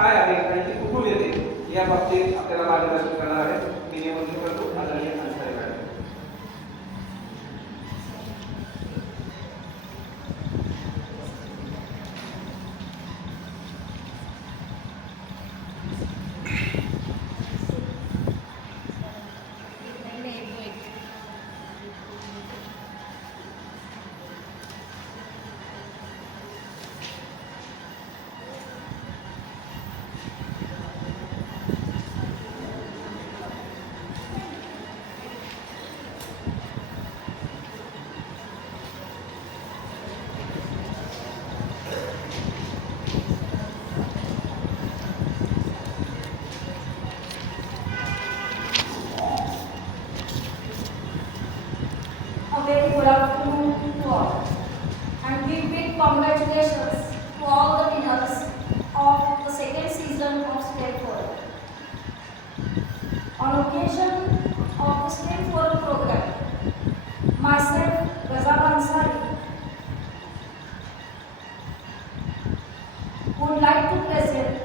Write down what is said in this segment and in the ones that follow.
काय आहे आणि ती कुठून येते या बाबतीत आपल्याला मार्गदर्शन करणार आहे. मी निमंत्रण करतो आदरणीय Ansari madam. A very good afternoon to all, and big congratulations to all the winners of the second season of STEM Forum. On occasion of the STEM Forum program, myself, Razak Ansari, would like to present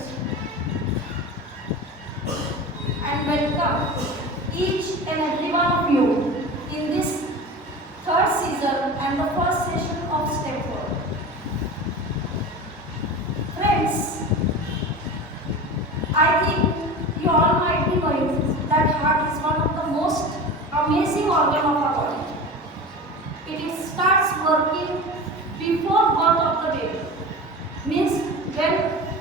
and welcome each and every one of you in this third season and the first session of STEM Forum. Friends, I think you all might be knowing that heart is one of the most amazing organ of our body. It starts working before birth of the baby. Means when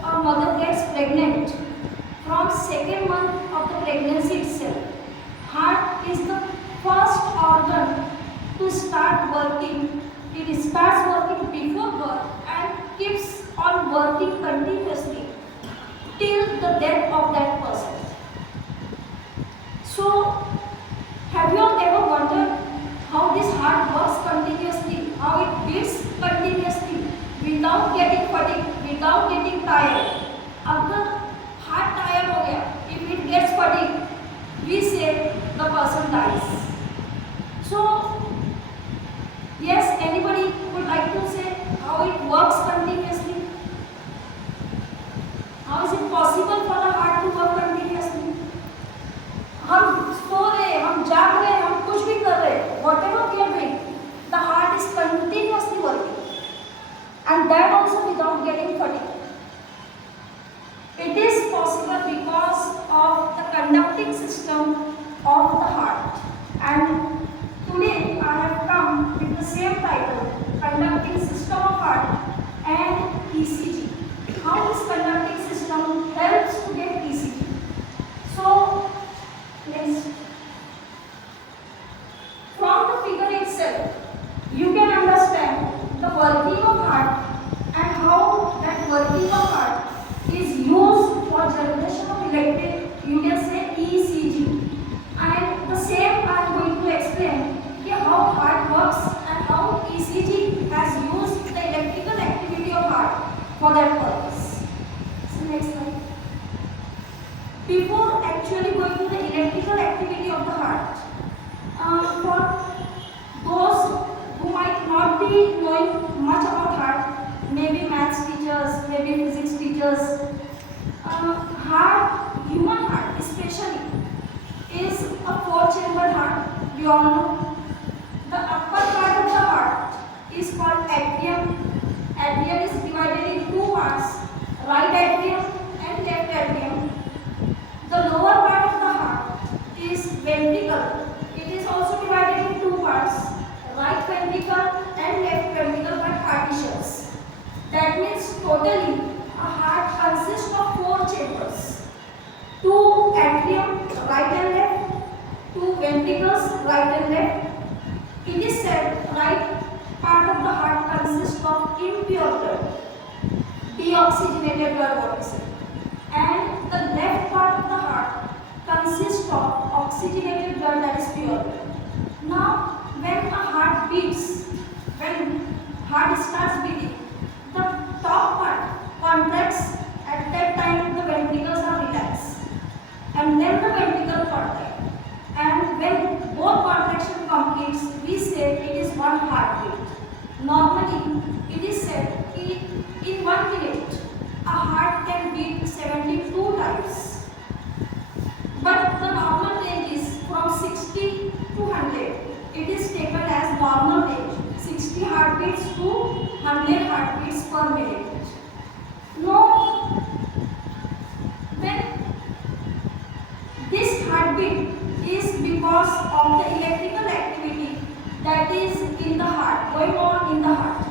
a mother gets pregnant, from second month of the pregnancy itself, heart is the first organ to start working. It starts working before birth and keeps on working continuously till the death of that person. So, have you all ever wondered how this heart works continuously, how it beats continuously without getting fatigued, without getting tired? अगर heart tired हो गया, if it gets fatigued, we say the person dies. So, yes, anybody would like to say how it works continuously? How is it possible for the heart to work continuously? हम सो रहे, हम जाग रहे, हम कुछ भी कर रहे, whatever we are doing, the heart is continuously working, and that also without getting fatigued. It is possible because of the conducting system of the heart, and today I have come with the same title, Conducting System of Heart and ECG. How this conducting system helps to get ECG. So, next. From the figure itself, you can understand the working of heart and how that working of heart is used for generation of electric, you can say ECG. And the same I am going to explain how heart works and how ECG has used the electrical activity of heart for that purpose. So next slide. Before actually going to the electrical activity of the heart, for those who might not be knowing much about heart, maybe maths teachers, maybe physics teachers, heart, human heart especially, is a four-chambered heart. We all know. The upper part of the heart is called atrium. Atrium is divided in two parts, right atrium and left atrium. The lower part of the heart is ventricle. It is also divided in two parts, right ventricle and left ventricle by partitions. That means totally a heart consists of four chambers. Two atrium, right and left, two ventricles, right and left. It is said right part of the heart consists of impure blood, deoxygenated blood what we say, and the left part of the heart consists of oxygenated blood, that is pure blood. Now when a heart beats, when heart starts beating, the top part contracts. At that time the ventricles are relaxed, and then the ventricle contracts. And when both contraction completes, we say it is one heartbeat. Normally, it is said in 1 minute, a heart can beat 70 heartbeats to 100 heartbeats per minute. Now, when this heartbeat is because of the electrical activity that is in the heart, going on in the heart.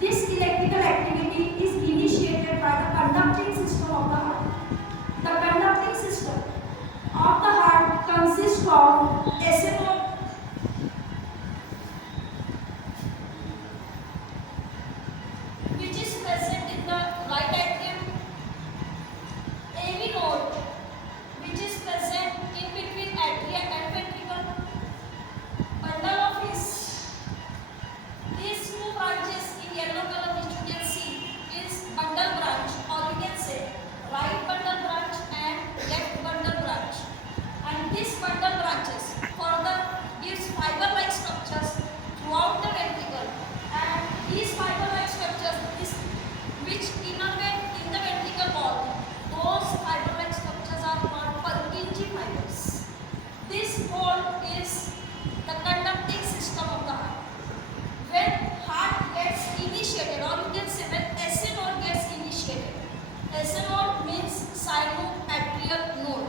This electrical activity is initiated by the conducting system of the heart. The conducting system of the heart consists of SNO, which is present in the right atrium, AV node, which is present in between atria and ventricle, bundle of His. These two branches in yellow color which you can see is bundle branch, or you can say right bundle branch and left bundle branch. And these bundle branches further gives fiber-like structures throughout the ventricle. And these fiber-like structures is which innervate in the ventricle wall. Those fiber-like structures are called Purkinje fibers. This wall is the conducting system of the heart. When heart gets initiated, or you can say when SA node gets initiated, SA node means sinoatrial node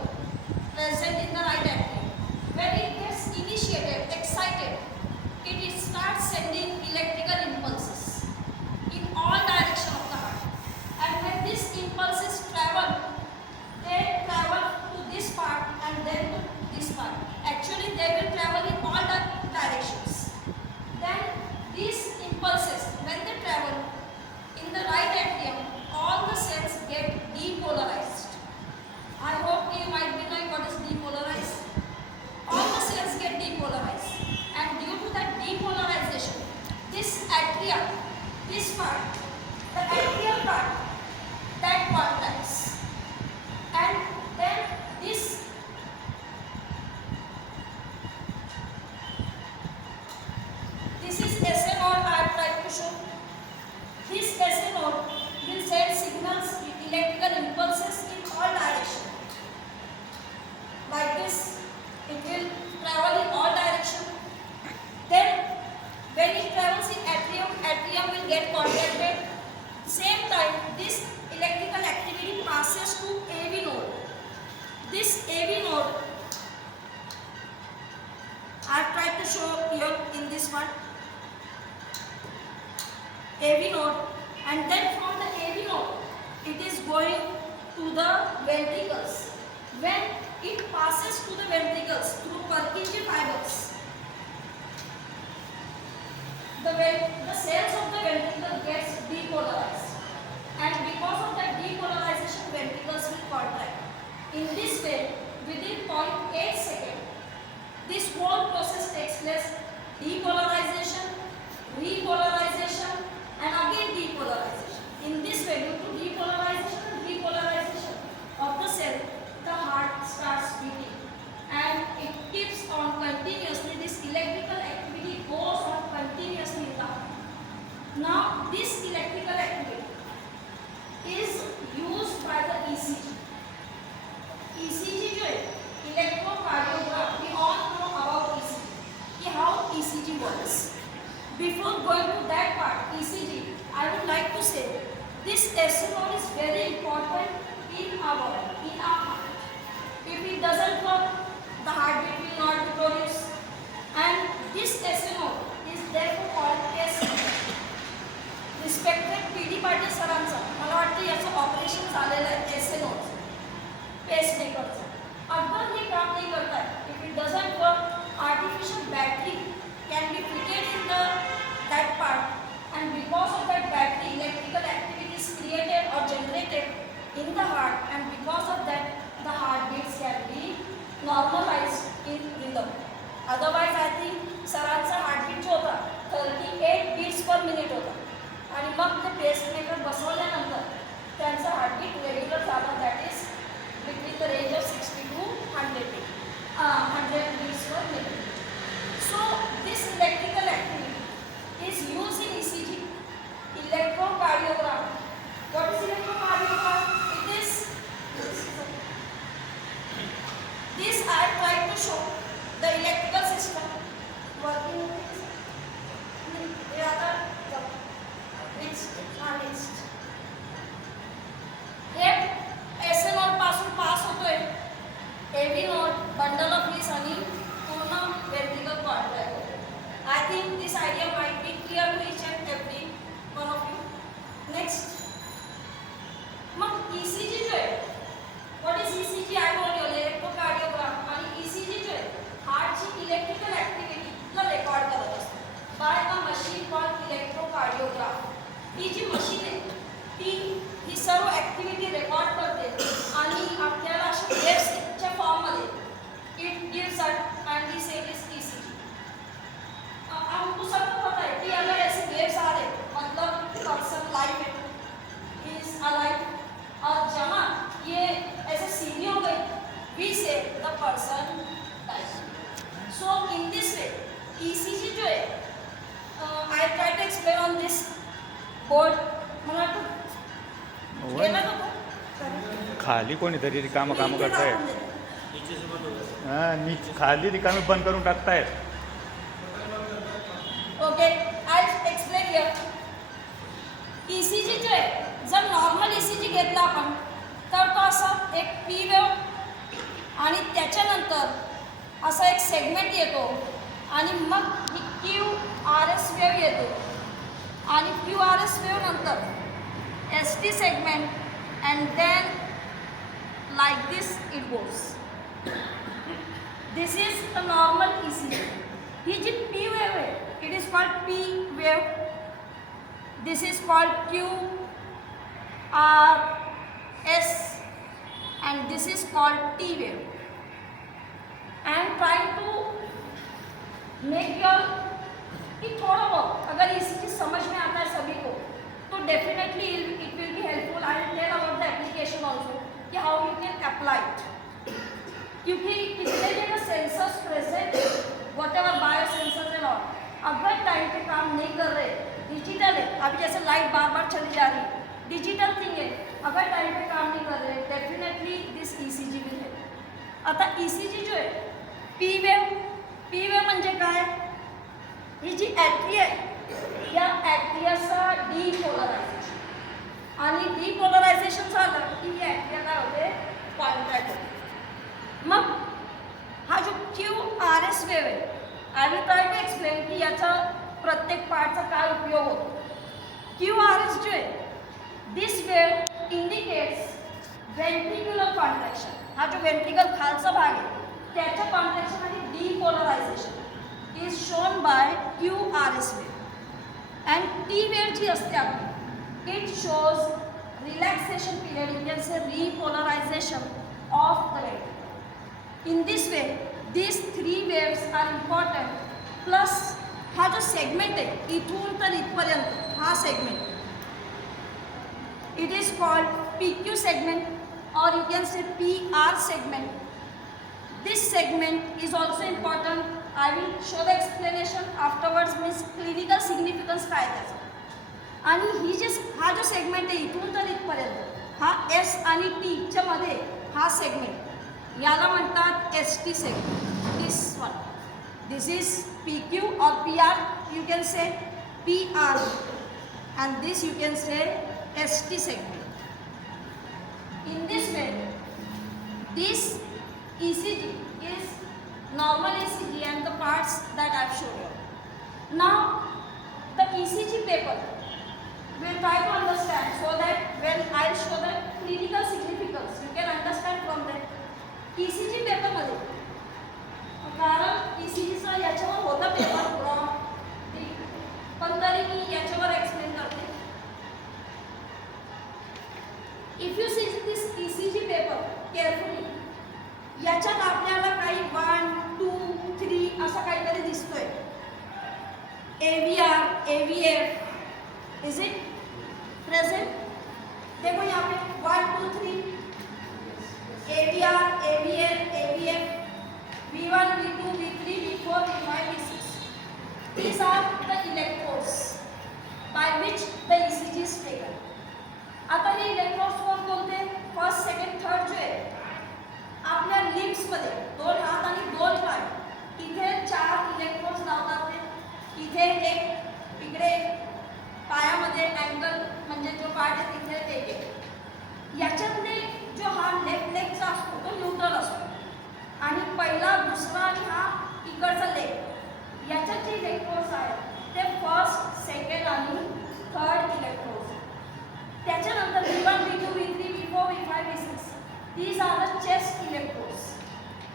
present in the right atrium. When it gets initiated, excited, it starts sending electrical impulses in all directions of the heart. And when these impulses travel, they travel to this part and then to this part. Actually, they will travel in all the directions. Then these impulses, when they travel in the right atrium, all the cells get depolarized. I hope you might be knowing what is depolarized. All the cells get depolarized, and due to that depolarization, this atria, this part, the atrial part, that contracts, and then this is SA node I have tried to show. This SA node will send signals with electrical impulses in all directions. Like this, it will travel in all directions. Then, when it travels in atrium, atrium will get contracted. Same time, this electrical activity passes to AV node. This AV node, I have tried to show here in this one. AV node, and then from the AV node, it is going to the ventricles. When it passes to the ventricles through Purkinje fibers, the cells of the ventricle gets depolarized, and because of that depolarization, ventricles will contract. In this way, within 0.8 seconds, this whole process takes place: depolarization, repolarization, and again depolarization. In this way, due to depolarization and repolarization of the cell, the heart starts beating, and it keeps on continuously. This electrical activity goes on continuously in the heart. Now, this electrical activity is used by the ECG. ECG जो है, electrocardiogram, we all know about ECG. कि how ECG works. Before going to that part, ECG, I would like to say this SNO is very important in our heart. If it doesn't work, the heartbeat will not be produced. And this SNO is therefore called SNO. Respected PD Patil सरांचा मला वाटतं याचं operation झालेलं आहे SNO पेसमेकरचं. अगर हे काम नाही करतात, if it doesn't work, artificial battery can be fitted in that part, and because of that battery, electrical activity is created or generated in the heart, and because of that, the heartbeats can be normalized in rhythm. Otherwise, I think सरांचा heartbeat जो होता 38 beats per minute होता, आणि मग ते pacemaker बसवल्यानंतर त्यांचा heartbeat regular झाला, that is between the range of 60 to 100 beats per minute. So this electrical activity is used in ECG, electrocardiogram. What is electrocardiogram? It is this I have tried to show the electrical system working. Board मला वाटतं गेला का तो? खाली कोणीतरी रिकामं कामं इथे करताय. दाखवून दे. हां नीच खाली रिकामी बंद करून टाकतायत. Okay I explain here. ECG जो आहे, जर नॉर्मल ईसीजी घेतला आपण तर तो असा एक पी वेव्ह आणि त्याच्यानंतर असा एक सेगमेंट येतो आणि मग ही क्यू आर एस वेव्ह येतो आणि क्यू आर एस वेव्ह नंतर S T segment and then like this it goes. This is a normal ECG. ही जी पी वेव्ह आहे, it is called P wave. This is called Q, R, S and this is called T wave. I am trying to make your कि थोड़ा बहुत अगर इस चीज़ समझ में आता है सभी को तो definitely it will be helpful. I will tell about the application also कि how you can apply it. क्योंकि कितने जगह sensors present whatever biosensors and all अगर टाइम पे काम नहीं कर रहे, डिजिटल है, अभी जैसे लाइट बार बार चली जा रही, डिजिटल थिंग है, अगर टाइम पे काम नहीं कर रहे डेफिनेटली दिस ईसीजी विल है. आता ईसीजी जो आहे पी वेव्ह म्हणजे काय? ही जी ॲट्रिया आहे या ॲट्रियाचा डिपोलरायझेशन आणि डिपोलरायझेशन झालं की ही ॲट्रिया काय होते? कॉन्ट्रॅक्ट होते. मग हा जो क्यू आर एस वेव्ह आहे, I will try to explain की याचा प्रत्येक पार्टचा काय उपयोग होतो. क्यू आर एस जो आहे, this wave indicates ventricular contraction. हा जो वेंट्रिकल खालचा भाग आहे त्याच्या कॉन्ट्रॅक्शन आणि depolarisation is shown by Q R S wave. And T wave जी असते आपली, it shows relaxation period, you can say repolarisation of the wave. In this way, these three waves are important. Plus, हा जो segment आहे इथून तर इथपर्यंत हा segment, it is called PQ segment or you can say PR segment. This segment is also important. I will show the explanation afterwards. Means clinical significance काय त्याचा. आणि ही जे हा जो सेगमेंट आहे इथून तर इथपर्यंत हा S आणि T च्या मध्ये हा सेगमेंट याला म्हणतात S T segment. This one, this is P Q और P R, you can say P R and this you can say S T segment. In this way this E C G is normal E C G and the parts that I have showed you. Now the E C G paper will try to understand so that when I show the clinical significance you can understand from that. ECG पेपरमध्ये कारण ईसीजीचा याच्यावर होता paper पुरा, पण तरी मी याच्यावर explain करते. If you see this ECG paper carefully, याच्यात आपल्याला काही 1, 2, 3 असं काहीतरी दिसतोय. AVR, AVF, is it present? देखो यहाँ पे 1, 2, 3 AVR, AVL, AVF, V1, V2, V3, V4, V5, V6. These are the electrodes by which the ECG is taken. आता हे इलेक्ट्रोड्स कोणते? फर्स्ट, सेकंड, थर्ड जो आहे आपल्या लिम्समध्ये 2 हात आणि 2 पाय, इथे 4 इलेक्ट्रोड्स लावतात ते. इथे एक, इकडे पायामध्ये अँगल म्हणजे जो पार्ट आहे तिथे एक. याच्यातले जो हा लेफ्ट लेगचा असतो तो न्यूट्रल असतो आणि पहिला, दुसरा आणि हा इकडचा लेग, याच्यात जे इलेक्ट्रोड्स आहेत ते फर्स्ट, सेकंड आणि थर्ड इलेक्ट्रोड्स. त्याच्यानंतर V1, V2, V3, V4, V5, V6 these are the chest electrodes.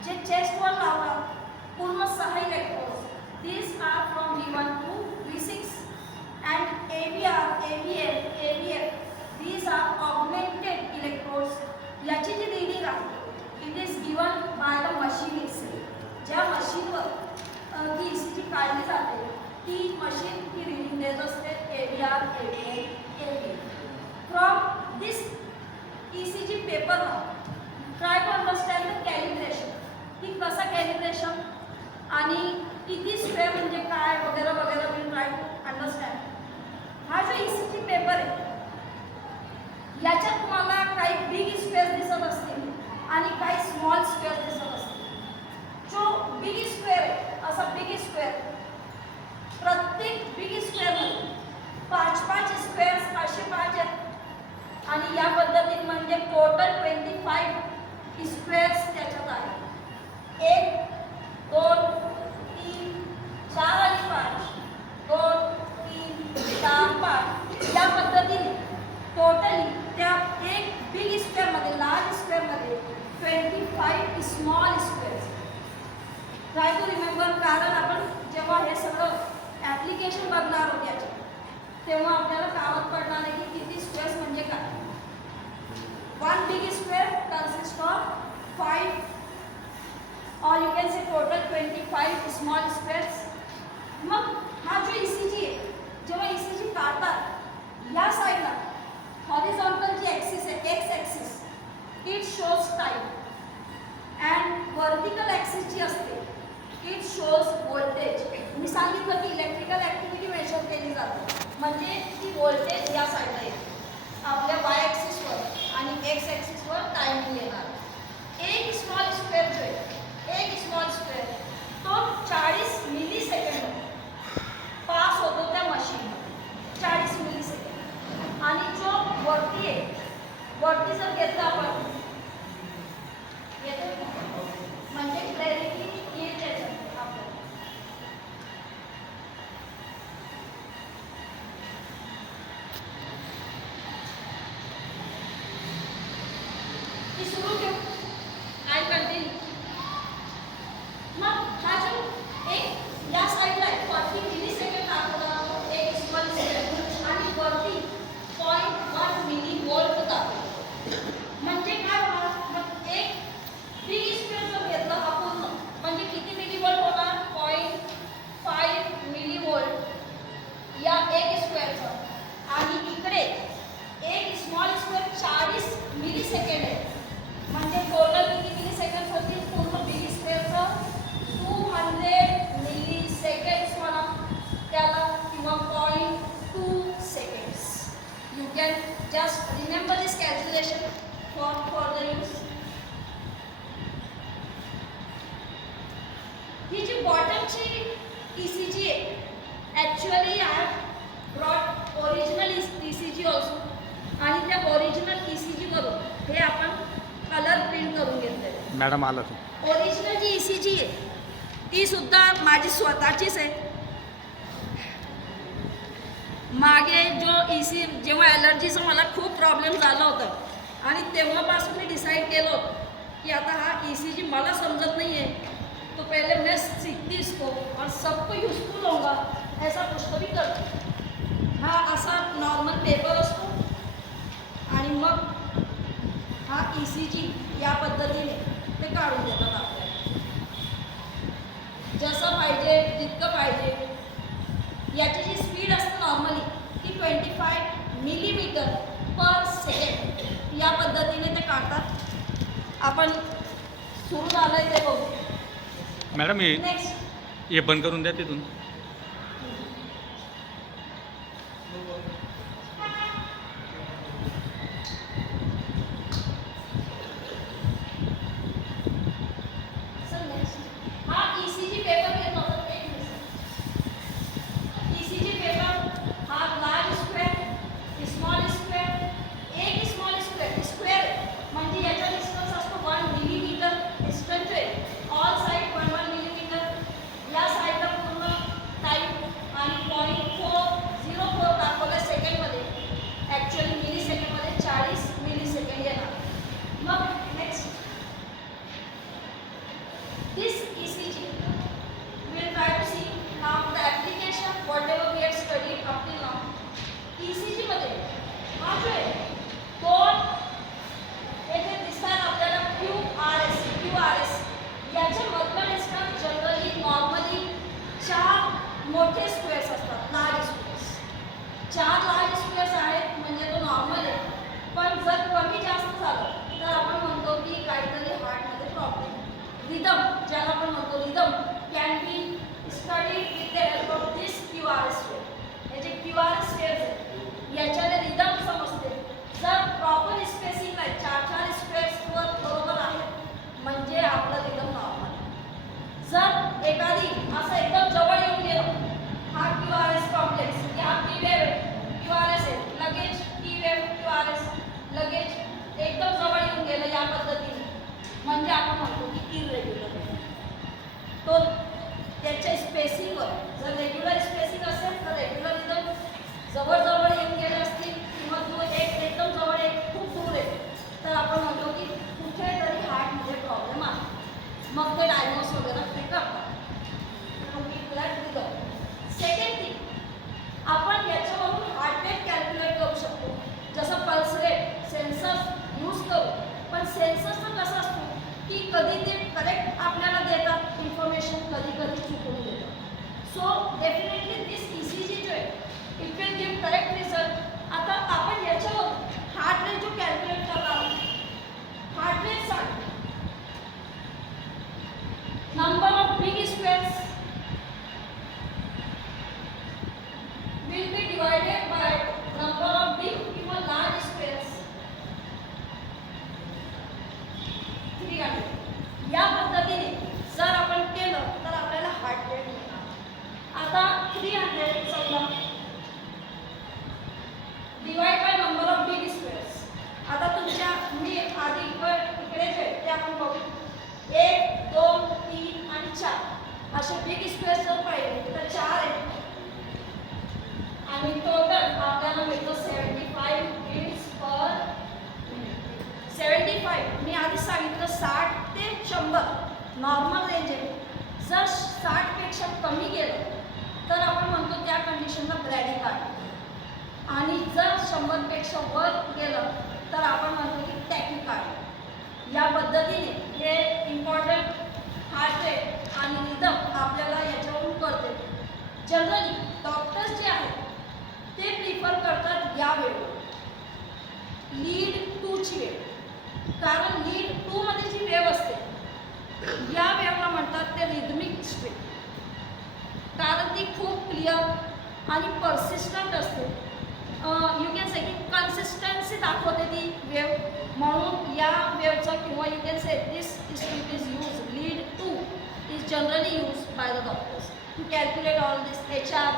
जे चेस्टवर लावतात पूर्ण 6 electrodes, these are from V1 to V6. And AVR, AVL, AVF these are augmented electrodes. याची जी रीडिंग आहे it is given by the machine itself. ज्या मशीनवर ही ECG काढली जाते ती मशीन ही रीडिंग देत असते AVR, AVL, AVF. From this ECG paper try to understand the calibration, की कसं कॅलिब्रेशन आणि किती स्प्रे म्हणजे काय वगैरे वगैरे विल ट्राय टू अंडरस्टँड. हा जो ECG पेपर आहे याच्यात तुम्हाला काही बिग स्क्वेअर दिसत असतील आणि काही स्मॉल स्क्वेअर दिसत असतील. जो बिग स्क्वेअर आहे असा बिग स्क्वेअर प्रत्येक बिग स्क्वेअरमध्ये 5-5 स्क्वेअर्स असे 5 आहेत आणि या पद्धतीत म्हणजे टोटल 25 स्क्वेअर्स त्याच्यात आहे. 1 2 3 4 आणि 5 2 3 4 5 या पद्धतीने टोटली त्या एक बिग स्क्वेअरमध्ये लार्ज स्क्वेअरमध्ये 25 small squares. Try to remember, कारण आपण जेव्हा हे सगळं ॲप्लिकेशन बघणार आहोत याचे तेव्हा आपल्याला कामात पडणार आहे की किती स्क्वेअर्स म्हणजे काय. 1 big square consist of 5 or you can say total 25 small squares. मग हा जो ECG आहे जेव्हा ECG काढतात या साईडला हॉरिझॉन्टल जी ॲक्सिस आहे X axis it shows time and vertical axis जी असते इट शोज व्होल्टेज. मी सांगितलं की इलेक्ट्रिकल ॲक्टिव्हिटी मेजर केली जाते म्हणजे ती व्होल्टेज या साईडला येते आपल्या वाय ॲक्सिसवर आणि एक्स ॲक्सिसवर टाइम येणार. एक स्मॉल स्क्वेअर जो आहे एक स्मॉल स्क्वेअर तो 40 मिली सेकंड पास होतो त्या मशीनमध्ये 40 मिली सेकंड. आणि जो वरती आहे वरती जर घेतलं आपण येतो म्हणजे क्लॅरिटी येईल त्याच्यात आपल्याला. ती सुरू ठेव आय कंटिन्यू. मग हा जो एक या साईडला आहे 40 मिली सेकंड दाखवला एक स्मॉल स्क्वेअर आणि वरती 0.1 मिली वोल्ट दाखवतो. म्हणजे काय होणार मग एक बिग स्क्वेअर जर घेतला हा पूर्ण म्हणजे किती मिली वोल्ट होणार 0.5 मिली वोल्ट या एक स्क्वेअरचा आणि इकडे एक स्मॉल स्क्वेअर 40 मिली सेकंड आहे म्हणजे टोटल किती मिली सेकंड होतील पूर्ण बिग स्क्वेअरचं 200 मिली सेकंड्स म्हणा त्याला किंवा 0.2 seconds. You can just remember this calculation for further use. ही जी बॉटमची ECG आहे actually I have brought original ECG also आणि त्या ओरिजिनल ECG वरून हे आपण कलर प्रिंट करून घेतले. मॅडम आला तू. ओरिजिनल जी ECG आहे ती सुद्धा माझी स्वतःचीच आहे. मागे जो जेव्हा ॲलर्जीचा मला खूप प्रॉब्लेम झाला होता आणि तेव्हापासून मी डिसाईड केलं होतं की आता हा ECG मला समजत नहीं है तो पहले मैं सीखती इसको और सबको यूजफुल होगा ऐसा कुछ तो भी करते. हा असा नॉर्मल पेपर असतो आणि मग हा ECG या पद्धतीने ते काढून देतात आपल्याला जसं पाहिजे जितकं पाहिजे. याची जी स्पीड असते नॉर्मली ती 25 मिलीमीटर पर सेकंड या पद्धतीने ते काढतात. आपण सुरू झालंय ते बघू. मॅडम नेक्स्ट हे बंद करून द्या तिथून. हा ECG पेपर घेतला होता. ECG पेपर हा लार्ज स्क्वेअर स्मॉल स्क्वेअर एक स्मॉल स्क्वेअर म्हणजे याचा डिस्टन्स असतो 1 मिलीमीटर डिस्टन्स आहे ऑल साइड 1 मिलीमीटर. या साईडला पूर्ण टाईम आणि 0.404 दाखवलं सेकंडमध्ये ॲक्च्युअली मिली सेकंडमध्ये 40 मिली सेकंड येणार. मग next this ECG we'll try to see now the application whatever we have studied up till now. ECG मध्ये हा जो आहे दोन येथे दिसतात आपल्याला QRS याच्या मधला डिस्टन्स जनरली नॉर्मली 4 मोठे स्क्वेअर्स असतात लार्ज स्क्वेअर्स. 4 लार्ज स्क्वेअर्स आहेत म्हणजे तो नॉर्मल आहे. पण जर कमी जास्त झालं तर आपण म्हणतो की काहीतरी हार्टमध्ये प्रॉब्लेम. रिदम ज्याला आपण म्हणतो rhythm can be studied with the help of this QRS wave. हे जे QRS वेव्ह आहे कसं असतो की कधी ते करेक्ट आपल्याला देतात इन्फॉर्मेशन, कधी कधी चुकून देतात. सो डेफिनेटली दिस ECG जो आहे it will give correct result. आता आपण याच्यावर हार्ट रेट जो कॅल्क्युलेट करणार आहोत, हार्ट रेट सांग number of big squares will be divided by number of big किंवा large squares 300. या पद्धतीने जर आपण केलं तर आपल्याला हार्ट रेट मिळणार. आता 300 समजा divide by number of big squares. आता तुमच्या मी आधी इकडे जे ते आपण बघू 1 2 3 आणि 4 असे बिग स्क्वेअर्स जर पाहिले तर 4 आहेत आणि टोटल आपल्याला मिळतो 75 बीट्स पर मिनिट. 75 मी आधी सांगितलं 60 ते 100 नॉर्मल रेंज आहे. जर 60 पेक्षा कमी गेलं तर आपण म्हणतो त्या कंडिशनला ब्रॅडीकार्डिया. आणि जर 100 पेक्षा वर गेलं तर आपण म्हणतो की टॅकीकार्डिया. या पद्धतीने हे इम्पॉर्टंट हार्ट रेट आणि रिदम आपल्याला याच्यावरून कळते. जनरली डॉक्टर्स जे आहेत ते प्रिफर करतात या वेळेवर लीड 2 ची वेळ. कारण लीड 2 मध्ये जी वेव असते या वेवला म्हणतात ते रिदमिक स्ट्रिप. कारण ती खूप क्लिअर आणि परसिस्टंट असते. यू कॅन से की कन्सिस्टन्सी दाखवते ती वेव. म्हणून या वेवचा किंवा you can say this strip is use lead 2 is generally use by the doctors to calculate all this HR,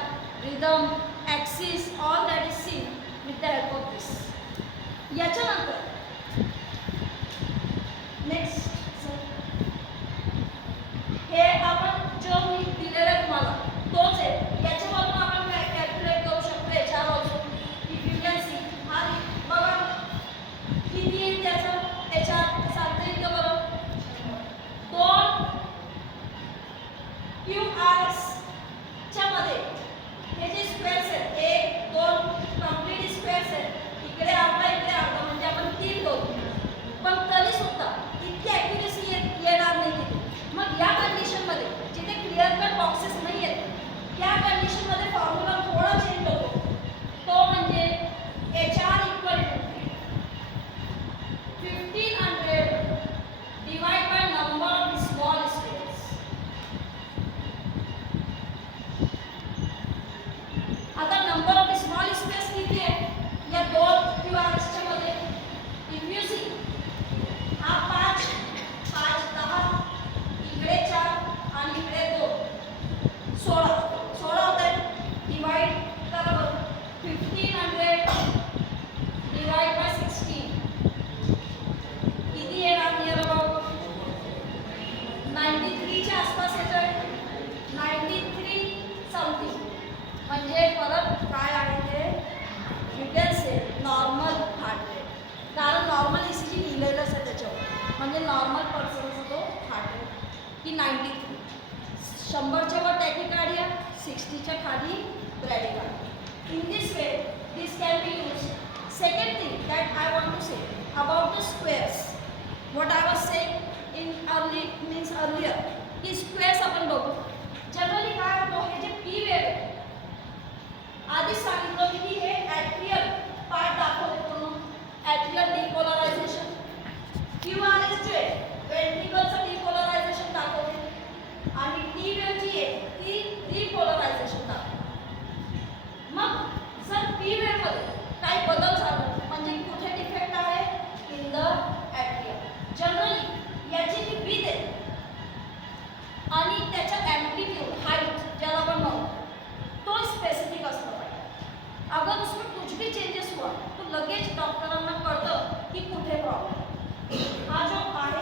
rhythm, axis, all that is seen with the help of this. याच्यानंतर next हे आपण जो मी दिलेलं आहे तुम्हाला तोच आहे. याच्यावरून आपण कॅल्क्युलेट करू शकतो HR also. If you can C हा बघा किती येईल त्याचं HR सांगता येईल का बरं. 2 QRS च्या मध्ये हे जे स्क्वेअर्स आहेत 1 2 कंप्लीट स्क्वेअर्स आहेत. इकडे अर्धा इकडे अर्धा म्हणजे आपण 3 दोन. पण तरी सुद्धा इतकी ॲक्युरेसी येणार नाही तिथे. मग या कंडिशनमध्ये जिथे क्लिअर कट बॉक्सेस नाही आहेत त्या कंडिशनमध्ये फॉर्म्युला थोडा चेंज होतो. तो म्हणजे HR equal to 1500 divide by number of small squares. आता नंबर ऑफ स्मॉल स्पेस किती आहे या 2 QRS च्या मध्ये. इफ यू सी हा 5 5 10 इकडे 4 आणि इकडे 2 16 होत आहे. डिवाइड करा बरं 1500 डिवाइड बाय 16 किती येणार नियर अबाउट 93 च्या आसपास येतोय. 93 समथिंग. म्हणजे परत काय आहे ते you can say normal heart rate. कारण नॉर्मल ECG लिहिलेलंच आहे त्याच्यावर. म्हणजे नॉर्मल पर्सनचा तो हार्ट रेट की 93. 100च्या वर टॅकीकार्डिया, 60च्या खाली bradycardia. In this way this can be use. Second thing that I want to say about the squares. What I was saying in earlier की स्क्वेअर्स आपण बघू. जनरली काय होतं हे जे पी वेव आधीच सांगितलं मी की हे ॲट्रियल पार्ट दाखवते पूर्ण. ॲट्रियल डिपोलरायझेशन. QRS जे वेंट्रिकलचं डिपोलरायझेशन दाखवते आणि टी वेव जी आहे ती रिपोलरायझेशन दाखवते. मग जर पी वेवमध्ये काही बदल झाला म्हणजे कुठे डिफेक्ट आहे इन द ॲट्रियल. जनरली याची जी ब्रीथ आहे आणि त्याचा ॲम्प्लिट्यूड हाईट ज्याला आपण म्हणतो तो स्पेसिफिक असला पाहिजे. अगर उसमें कुछ भी चेंजेस हुआ तो लगेच डॉक्टरांना कळतं की कुठे प्रॉब्लेम. हा जो आहे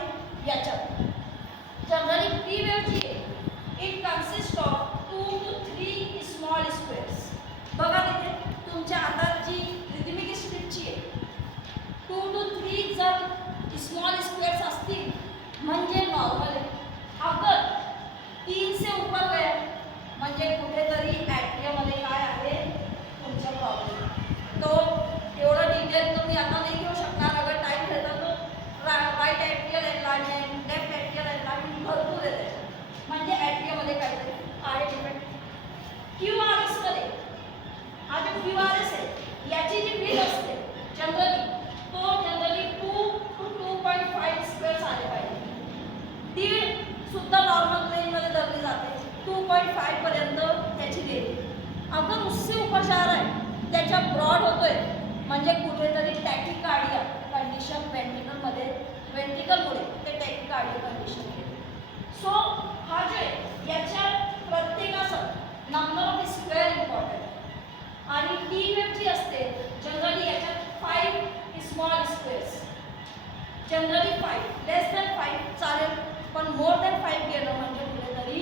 3.5 पर्यंत त्याची देते. अगर उससे ऊपर जा रहा है, त्याच्या ब्रॉड होतोय म्हणजे कुठेतरी टॅकिकार्डिया कंडिशन वेंट्रिकलमुळे ते टॅकिकार्डिया कंडिशन येते. सो हा जो आहे याच्या प्रत्येकाचं नंबर ऑफ स्क्वेअर इम्पॉर्टंट आणि टी वेव्ह जी असते जनरली याच्यात 5 स्मॉल स्क्वेअर्स, जनरली 5 लेस दॅन 5 चालेल, पण मोर दॅन 5 गेलं म्हणजे कुठेतरी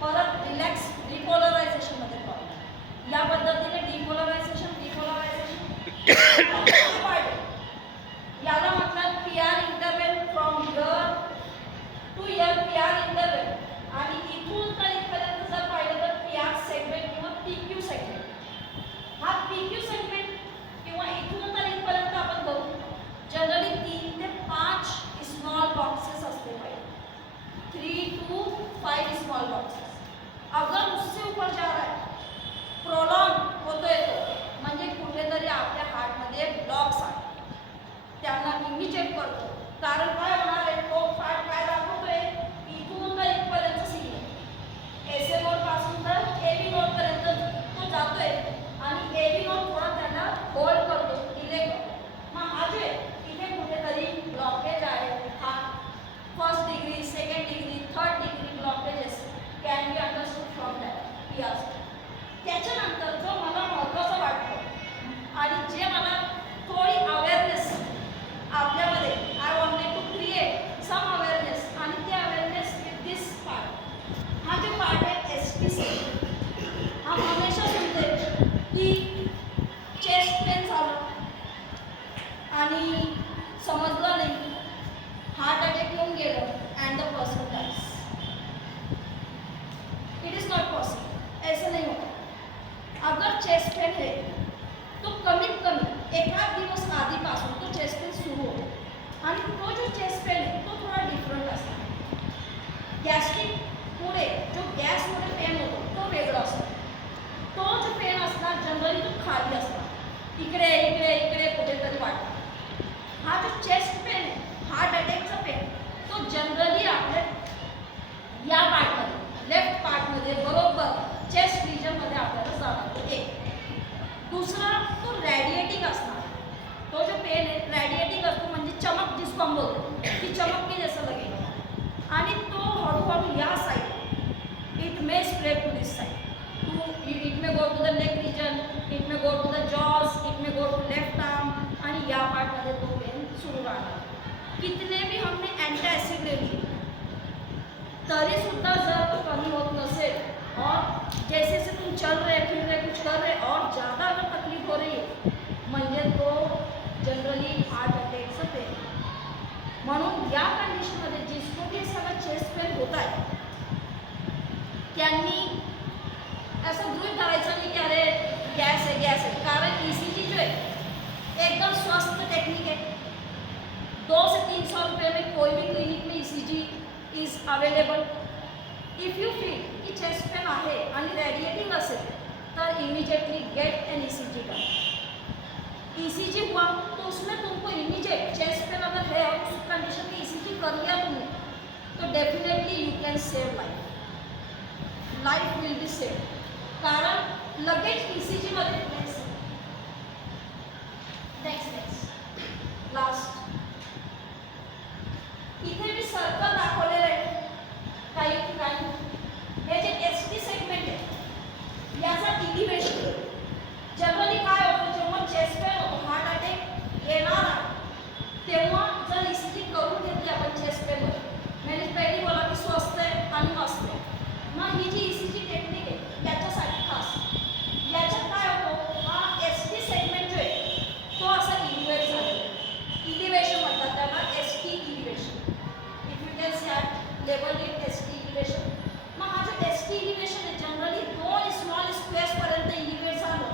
परत रिलॅक्स डिपोलरायझेशनमध्ये प्रॉब्लेम. या पद्धतीने डिपोलरायझेशन याला म्हणतात P R interval from here to here P R interval. आणि इथून तर इथपर्यंत जर पाहिलं तर पी आर सेगमेंट किंवा पी क्यू सेगमेंट. हा पी क्यू सेगमेंट किंवा इथून तर इथपर्यंत आपण बघू जनरली 3 ते 5 स्मॉल बॉक्सेस असते पाहिजे, 3 to 5 स्मॉल बॉक्सेस. अगर उससे ऊपर जा रहा है, प्रोलॉन्ग होतोय तो म्हणजे कुठेतरी आपल्या हार्टमध्ये ब्लॉक्स आहेत, त्यांना इमिजिएट करतो. कारण काय होणार आहे, तो हार्ट काय दाखवतोय इथून तर इथपर्यंत सी एस ए नोड पासून तर ए बी नोड पर्यंत तो जातोय आणि ए बी नोड थोडा त्यांना होल्ड करतो, डिले करतो. मग हा जे इथे कुठेतरी ब्लॉकेज आहे, हा first degree, second degree, third degree blockages can be understood from that P R. त्याच्यानंतर जो मला महत्त्वाचं वाटतं आणि जे मला थोडी अवेअरनेस आपल्यामध्ये I wanted to create some awareness आणि ते अवेअरनेस विथ दिस पार्ट. हा जो पार्ट आहे एस टी सी, हा हमेशा सुनते की चेस्ट पेन झालं आणि समजलं नाही, हार्ट अटॅक येऊन गेलं and the person dies. It is not possible, ऐसे नहीं होता. अगर चेस्ट पेन है तो कमीत कमी एखाद दिवस आधीपासून तो चेस्ट पेन सुरू होतो आणि तो जो चेस्ट पेन आहे तो थोडा डिफरंट असतो. गॅस्ट्रिक पुढे जो गॅसमुळे पेन होतो तो वेगळा असतो. तो जो पेन असणार जनरली तो खाली असणार, इकडे इकडे इकडे कुठेतरी वाटतो. हा जो चेस्ट पेन आहे, हार्ट अटॅकचा पेन, तो जनरली आपल्या या पार्टमध्ये लेफ्ट पार्टमध्ये बरोबर चेस्ट रिजनमध्ये आपल्याला जाणवतो. एक दुसरा तो रॅडिएटिंग असणार. तो जो पेन आहे रॅडिएटिंग असतो म्हणजे चमक जिसको हम बोलते की चमक के जैसा लगेगा आणि तो हळूहळू या side it may spread to this side, it may go to the neck region, it may go to the jaws, it may go to left arm आणि या पार्टमध्ये तो पेन सुरू राहणार. कितने भी हमने अँटासिड ले लिए तरी सुद्धा जर तो कमी होत नसेल और जैसे जैसे तुम चल रहे फिर रहे कुछ कर रहे और ज़्यादा अगर तकलीफ हो रही है म्हणजे तो जनरली हार्ट अटॅकचं पेन. म्हणून या कंडिशनमध्ये जिसको भी सगळं चेस्ट पेन होत आहे त्यांनी असं गृहीत धरायचं नाही की अरे गॅस आहे. कारण ई सी जी जो है एकदम स्वस्थ टेक्निक है. 200 से 300 रुपये में कोई भी क्लिनिक में E C G is available. If you feel कि चेस्ट पेन आहे आणि रेडिएटिंग असेल तर immediately get an E C G का. ई सी जी हुआ तो उसमें तुमको इमीडिएट चेस्ट पेन अगर है और उस कंडीशन में ई सी जी कर लिया तुमने तो definitely you can save life will be save. कारण लगेच ई सी जीमध्ये नेक्स्ट लास्ट इथे मी सर्कल दाखवलेलं आहे काही ठिकाणी. हे जे एस टी सेगमेंट आहे याचा इलिव्हेशन जनरली काय होतं जेव्हा चेस्ट पेन होतो हार्ट अटॅक येणार तेव्हा जर ई सी जी करून घेतली आपण चेस्ट पेनवर मैंने पहिली बोला की स्वस्त आहे आणि मस्त आहे. मग ही जी ई सी जी टेक्निक आहे याच्यासाठी खास याच्यात काय होतं हा एस टी सेगमेंट जो आहे तो असा इलिव्हेट झालेला आहे. इलिव्हेशन म्हणतात त्याला S T elevation. If you can see at label it S T elevation. मग हा जो एस टी इलिव्हेशन आहे जनरली 2 स्मॉल स्क्वेअर्सपर्यंत इलिव्हेट झालं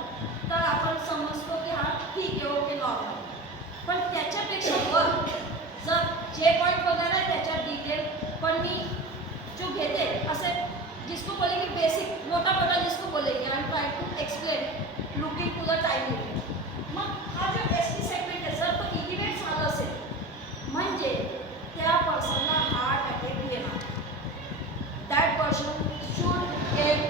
तर आपण समजतो की हा ठीक आहे ओके नॉर्मल. पण त्याच्यापेक्षा वर जर जे पॉईंट वगैरे आहे त्याच्यात डिटेल पण मी जो घेते असे जिसको बोलेंगे बेसिक मोटा मोटा जिसको बोलेंगे I am trying to explain looking to the time limit. मग हा जो एस टी सेगमेंट आहे जर तो इलिव्हेट झाला असेल म्हणजे त्या पर्सनला हार्ट अटॅक येणार. That person should get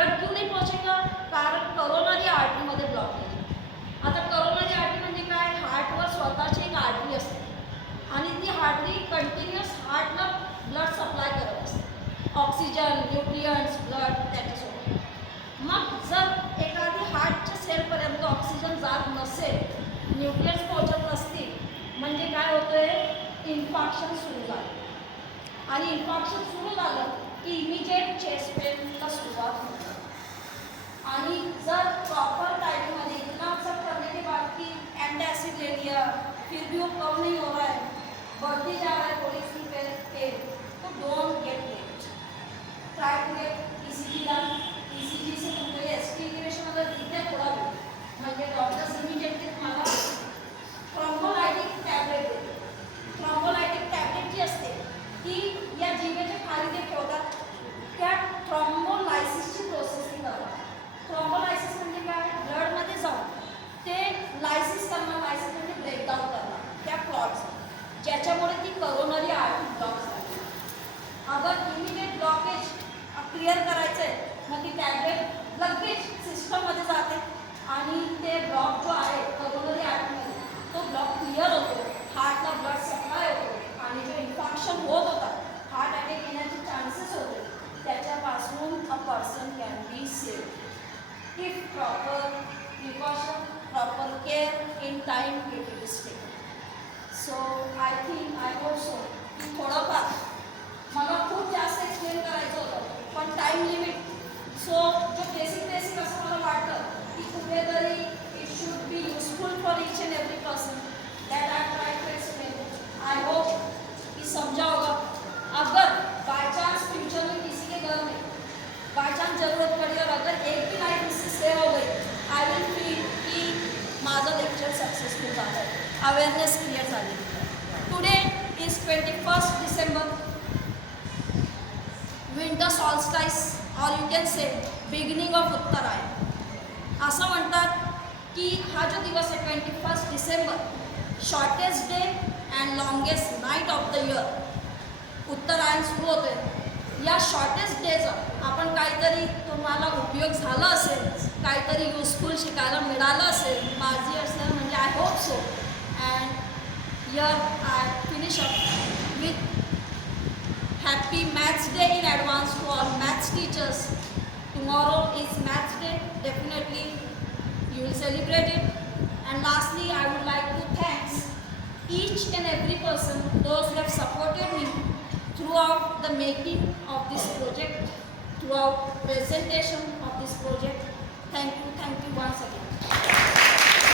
blood क्यों नहीं पहुंचेगा? कारण करोनरी आर्टरीमध्ये ब्लॉकेज आहे. आता करोनरी आर्टरी म्हणजे काय? हार्टवर स्वतःची एक आर्टरी असते आणि ती आर्टरी कंटिन्युअस हार्टला ब्लड सप्लाय करत असते, ऑक्सिजन, न्यूट्रियंट्स, ब्लड त्याच्यासोबत. मग जर एखादी हार्टच्या सेलपर्यंत ऑक्सिजन जात नसेल, न्यूट्रियंट्स पोहोचत नसतील, म्हणजे काय होतंय? इन्फॉर्क्शन सुरू झालं. आणि इन्फॉर्क्शन सुरू झालं की इमिजिएट चेस्ट पेनला सुरुवात होते. आणि जर प्रॉपर टाइमिंगमध्ये इतना सब करने के बाद कि एंटासिड ले लिया, फिर भी वो कम नहीं हो रहा है, बढ़ती जा रहा है थोड़ी सी पेन, तो don't get late, try to get ECG done. ECG से तुमको ये ST इंटिग्रेशन अगर दिखते थोडा वेळ, म्हणजे डॉक्टर्स इमिजिएटली तुम्हाला थ्रॉम्बोलायटिक टॅबलेट देते. थ्रॉम्बोलायटिक टॅबलेट जी असते ती या जिभेच्या खाली जे ठेवतात त्या थ्रॉम्बोलायसिसची प्रोसेस ती करतात. थ्रॉम्बोलायसिस म्हणजे काय? ब्लडमध्ये जाऊन ते लायसिस करणार, लायसिस म्हणजे ब्रेकडाऊन करणार त्या क्लॉट्सचं, ज्याच्यामुळे ती करोनरी आर्टरी ब्लॉक झाली. अगर इमिडिएट ब्लॉकेज क्लिअर करायचं आहे, मग ती टॅबलेट लगेच सिस्टममध्ये जाते आणि ते ब्लॉक जो आहे करोनरी आर्टरीमध्ये तो ब्लॉक क्लिअर होतो, हार्टला ब्लड सप्लाय होतो आणि जो इन्फॉर्क्शन होत होता, हार्ट अटॅक येण्याचे चान्सेस होते, त्याच्यापासून a person can be saved if proper precaution, proper care in time it is taken. So I think I hope so की थोडंफार मला खूप जास्त एक्सप्लेन करायचं होतं, पण टाईम लिमिट. सो जो बेसिक असं मला वाटतं की कुठेतरी it should be useful for each and every person, that I try to explain. I hope कि समझा होगा. अगर बाय चांस फ्यूचर में किसी के घर में बाय चांस जरूरत पड़ी और अगर एक भी लाइफ इससे सेव हो गई, आई विल फील की माझं लेक्चर सक्सेसफुल झालं आहे, अवेअरनेस क्रिएट झाली. Today is 21 December, winter solstice और you can say beginning of Uttarayan. असं म्हणतात की हा जो दिवस आहे 21 December, shortest day and longest night of the year, Uttarayan सुरू होते. या शॉर्टेस्ट डेचा आपण काहीतरी तुम्हाला उपयोग झाला असेल, काहीतरी युजफुल शिकायला मिळालं असेल, माझी असेल म्हणजे I hope so. And here I finish up with happy maths day in advance to all maths teachers. Tomorrow is maths day, definitely you will celebrate it. And lastly, I would like to thank each and every person, those who have supported me throughout the making of this project, throughout presentation of this project. Thank you once again.